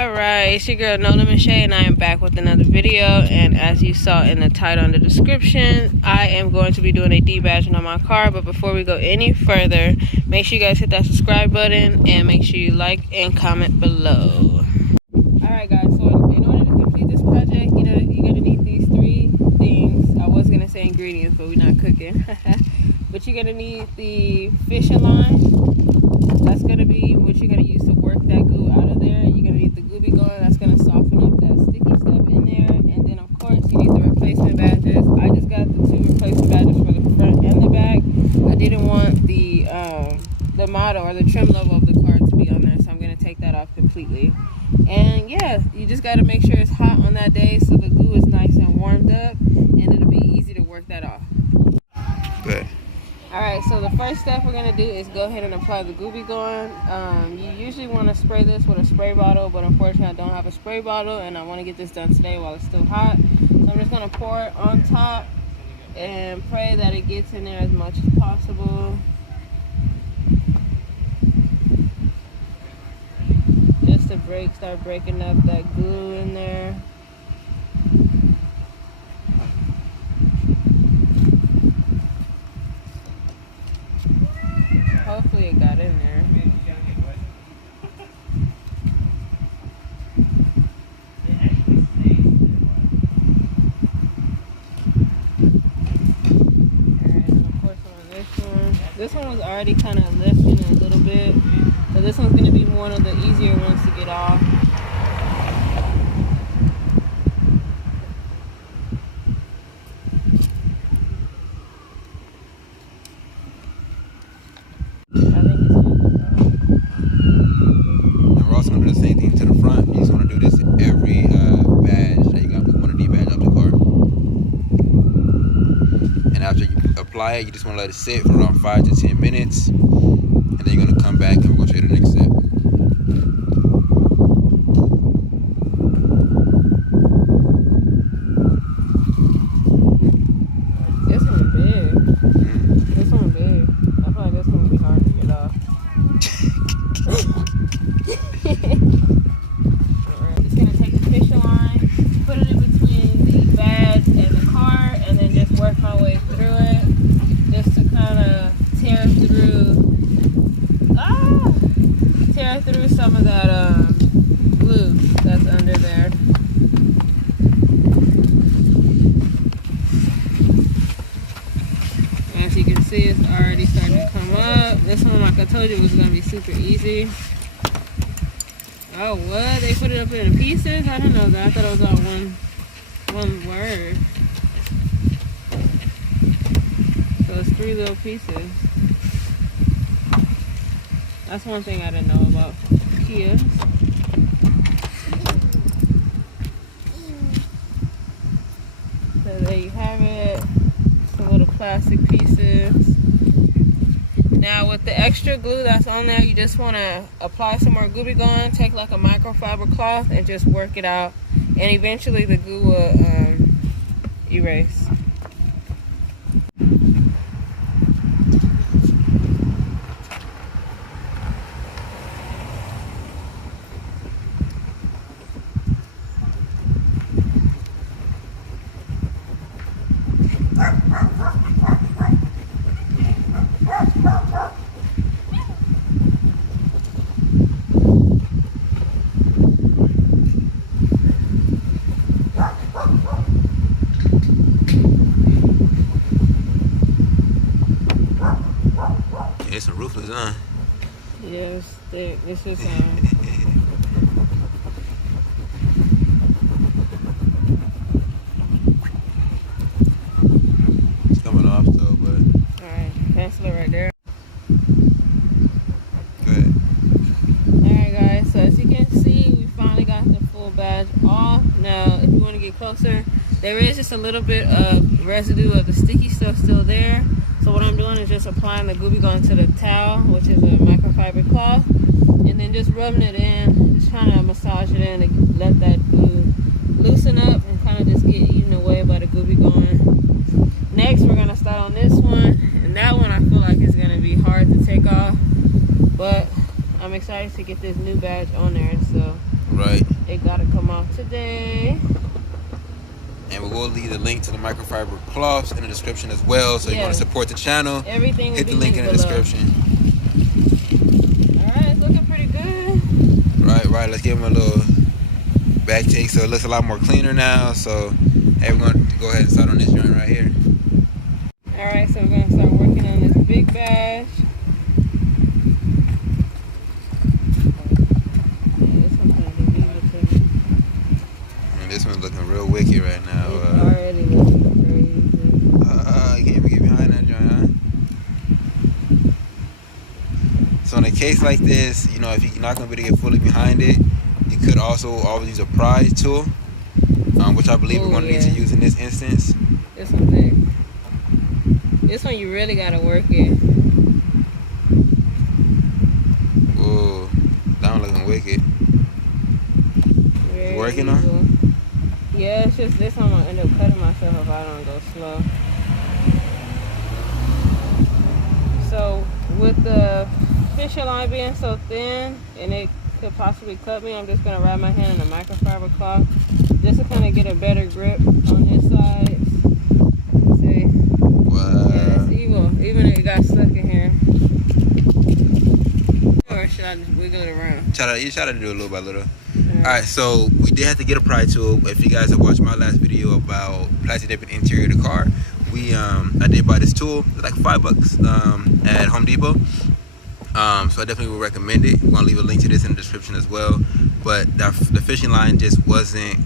Alright, it's your girl No Limit Chey, and I am back with another video. And as you saw in the title and the description, I am going to be doing a debadging on my car. But before we go any further, make sure you guys hit that subscribe button and make sure you like and comment below. Alright guys, so in order to complete this project, you're going to need these three things. I was going to say ingredients, but we're not cooking. But you're going to need the fishing line. That's going to be what you're going to use to work that glue out of there. You're going to need the glue gun. That's going to soften up that sticky stuff in there. And then, of course, you need the replacement badges. I just got the two replacement badges for the front and the back. I didn't want the model or the trim level of the car to be on there, so I'm going to take that off completely. And, yeah, you just got to make sure it's hot on that day so the glue is nice and warmed up, and it'll be easy to work that off. Good. Alright, so the first step we're going to do is go ahead and apply the glue gun. You usually want to spray this with a spray bottle, but unfortunately I don't have a spray bottle, and I want to get this done today while it's still hot. So I'm just going to pour it on top and pray that it gets in there as much as possible. Just to start breaking up that glue in there. Hopefully it got in there. Alright, and of course on this one. This one was already kind of lifting a little bit. So this one's going to be one of the easier ones to get off. You just want to let it sit for around 5 to 10 minutes, and then you're going to come back and we're going to show you the next step. This one big. This one big. I feel like this one will be hard to get off. Alright, just going to take the fishing line, put it in between the badge and the car, and then just work my way through it. Just to kind of tear through some of that glue that's under there. As you can see, it's already starting to come up. This one, like I told you, was going to be super easy. Oh, what? They put it up in pieces? I didn't know that. I thought it was all one word. So it's 3 little pieces. That's one thing I didn't know about Kia. So there you have it. Some little plastic pieces. Now with the extra glue that's on there, you just want to apply some more glue gun. Take like a microfiber cloth and just work it out. And eventually the glue will erase. It's a ruthless, huh? Yeah, it's thick. It's just it's coming off though, but alright, cancel it right there. Good. Alright guys, so as you can see, we finally got the full badge off. Now if you want to get closer, there is just a little bit of residue of the sticky stuff still there. So what I'm doing is just applying the glue gun to the towel, which is a microfiber cloth, and then just rubbing it in, just trying to massage it in to let that glue loosen up and kind of just get eaten away by the glue gun. Next, we're going to start on this one, and that one I feel like is going to be hard to take off, but I'm excited to get this new badge on there, so Right. It gotta come off today. And we will leave the link to the microfiber cloths in the description as well. So you want to support the channel, everything hit the link in the description. Alright, it's looking pretty good. Right. Let's give them a little back take so it looks a lot more cleaner now. So hey, we're going to go ahead and start on this joint right here. Alright, so we're going to start working on this big badge. This one's looking real wicked right now. It's already looking crazy. You can't even get behind that joint, huh? So in a case like this, you know, if you're not going to be able to get fully behind it, you could also always use a prise tool, which I believe we're going to need to use in this instance. This one's big. This one you really got to work it. Whoa, that one looking wicked. Very working evil. on? Yeah, it's just this one I'm going to end up cutting myself if I don't go slow. So with the fishing line being so thin and it could possibly cut me, I'm just going to wrap my hand in a microfiber cloth just to kind of get a better grip on this side. See? Wow. Yeah, it's evil. Even if it got stuck in here. Or should I just wiggle it around? You try to do it little by little. Alright, so we did have to get a pry tool. If you guys have watched my last video about plastic taping the interior of the car, I did buy this tool. It's like $5 at Home Depot. So I definitely would recommend it. I'm gonna leave a link to this in the description as well. But the fishing line just wasn't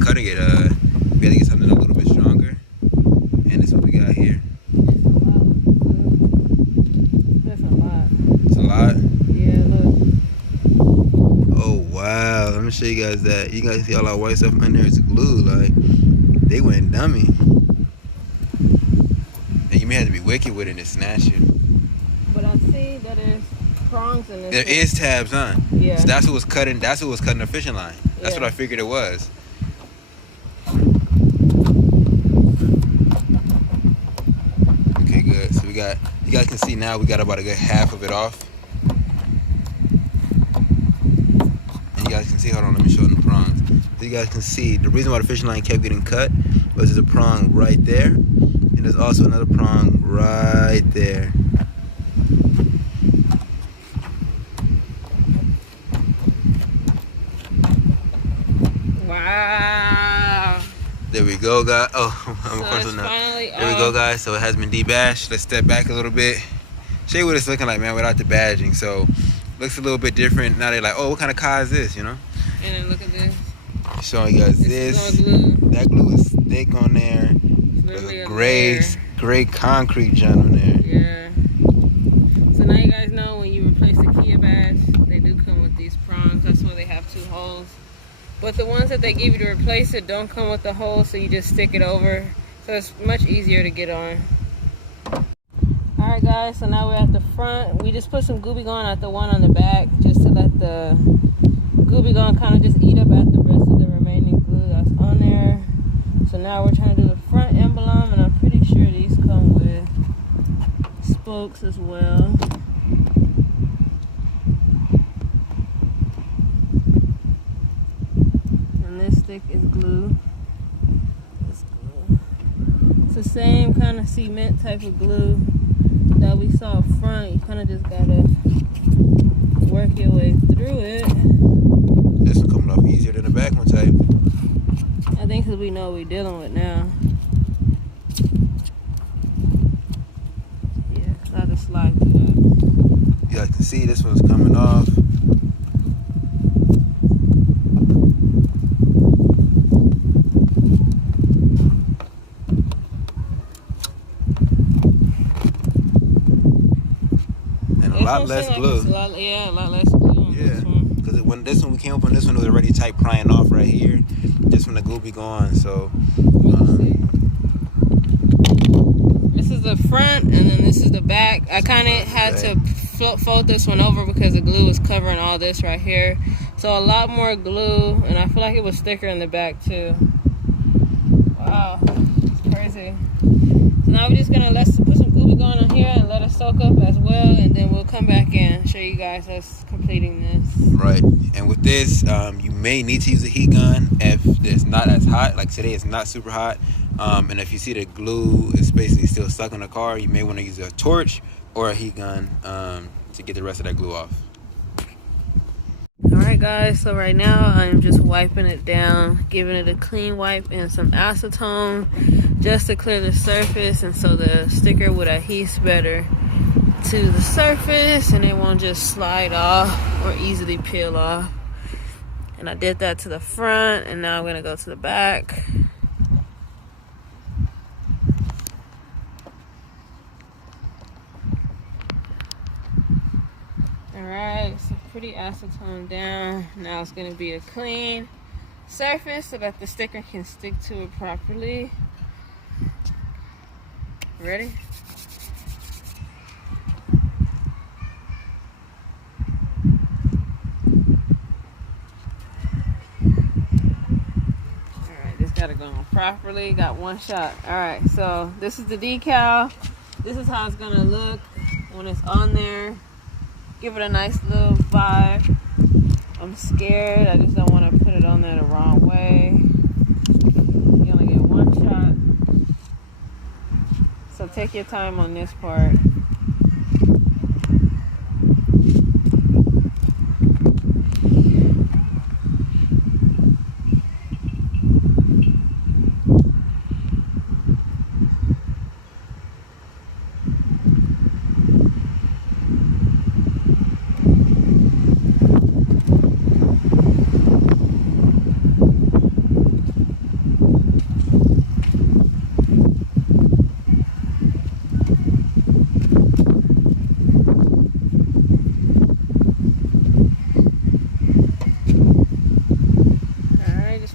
cutting it. We had to get something a little bit stronger. And this is what we got here. That's a lot. It's a lot. Yeah, look. Oh wow, let me show you guys that. You guys see all that white stuff in there? It's glue. Like, they went dummy. And you may have to be wicked with it to snatch you. But I see that there's prongs in this. There is tabs, huh? Yeah. So that's what was cutting the fishing line. That's what I figured it was. Okay, good. So you guys can see now we got about a good half of it off. And you guys can see, hold on, let me show them the prongs. So you guys can see the reason why the fishing line kept getting cut was there's a prong right there. And there's also another prong right there. Wow. There we go, guys. Oh, I'm So now. Finally There we go, guys. So it has been debadged. Let's step back a little bit. Show you what it's looking like, man, without the badging. So looks a little bit different. Now they're like, oh, what kind of car is this, you know? And then look at this. Showing you guys this. Glue. That glue is thick on there. There's a gray concrete junk on there. Yeah. So now you guys know when you replace the Kia badge, they do come with these prongs. That's why they have 2 holes. But the ones that they give you to replace it don't come with the hole, so you just stick it over. So it's much easier to get on. Alright guys, so now we're at the front. We just put some Gooby Gone at the one on the back just to let the Gooby Gone kind of just eat up at the rest of the remaining glue that's on there. So now we're trying to do the front emblem, and I'm pretty sure these come with spokes as well. This stick is glue. It's glue. It's the same kind of cement type of glue that we saw up front. You kind of just gotta work your way through it. This one coming off easier than the back one type. I think because we know what we're dealing with now. Yeah, I'll just slide through that. You guys can see this one's coming off. A lot less glue. A lot less glue on this one. Because when we came up on this one, it was already tight prying off right here. Just when the glue be gone. So this is the front, and then this is the back. I kind of had to fold this one over because the glue was covering all this right here. So a lot more glue, and I feel like it was thicker in the back too. Wow, it's crazy. So now we're just gonna put some Gooby Gone on here and let it soak up as well, and then we'll come back in and show you guys us completing this. Right, and with this, you may need to use a heat gun if it's not as hot. Like today, it's not super hot. And if you see the glue is basically still stuck on the car, you may want to use a torch or a heat gun to get the rest of that glue off. Alright guys, so right now I'm just wiping it down, giving it a clean wipe and some acetone just to clear the surface, and so the sticker would adhere better to the surface and it won't just slide off or easily peel off. And I did that to the front, and now I'm going to go to the back. Alright, so pretty acetone down. Now it's going to be a clean surface so that the sticker can stick to it properly. Ready? Alright, this got to go on properly. Got one shot. Alright, so this is the decal. This is how it's going to look when it's on there. Give it a nice little vibe. I'm scared. I just don't want to put it on there the wrong way. You only get one shot. So take your time on this part.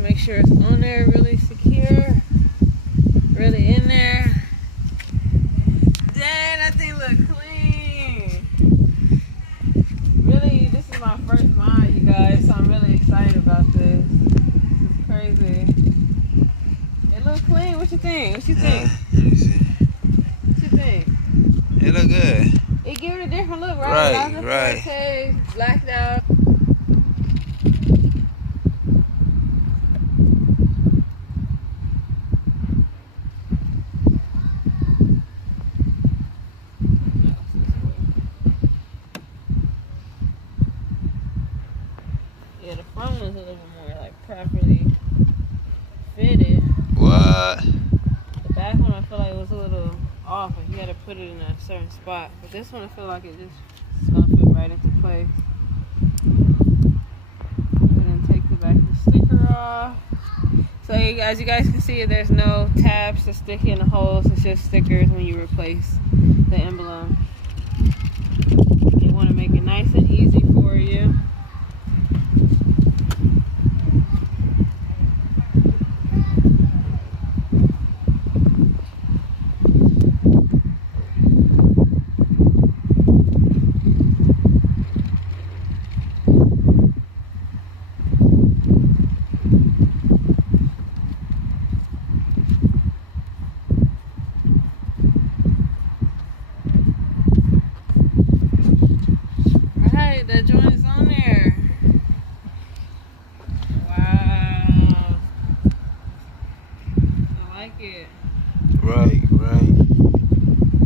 Make sure it's on there really secure, really in there. Dang, that thing look clean. Really, this is my first mod, you guys, so I'm really excited about this. This is crazy. It looks clean. What you think? What you think? Let me see. What you think? It look good. It give it a different look, right? Right. Forte, blacked out. Yeah, the front one's a little more like properly fitted. What? The back one I feel like it was a little off, and you had to put it in a certain spot. But this one I feel like it just is gonna fit right into place. Go ahead and take the back of the sticker off. So as you guys can see, there's no tabs to stick in the holes. It's just stickers when you replace the emblem. You want to make it nice and easy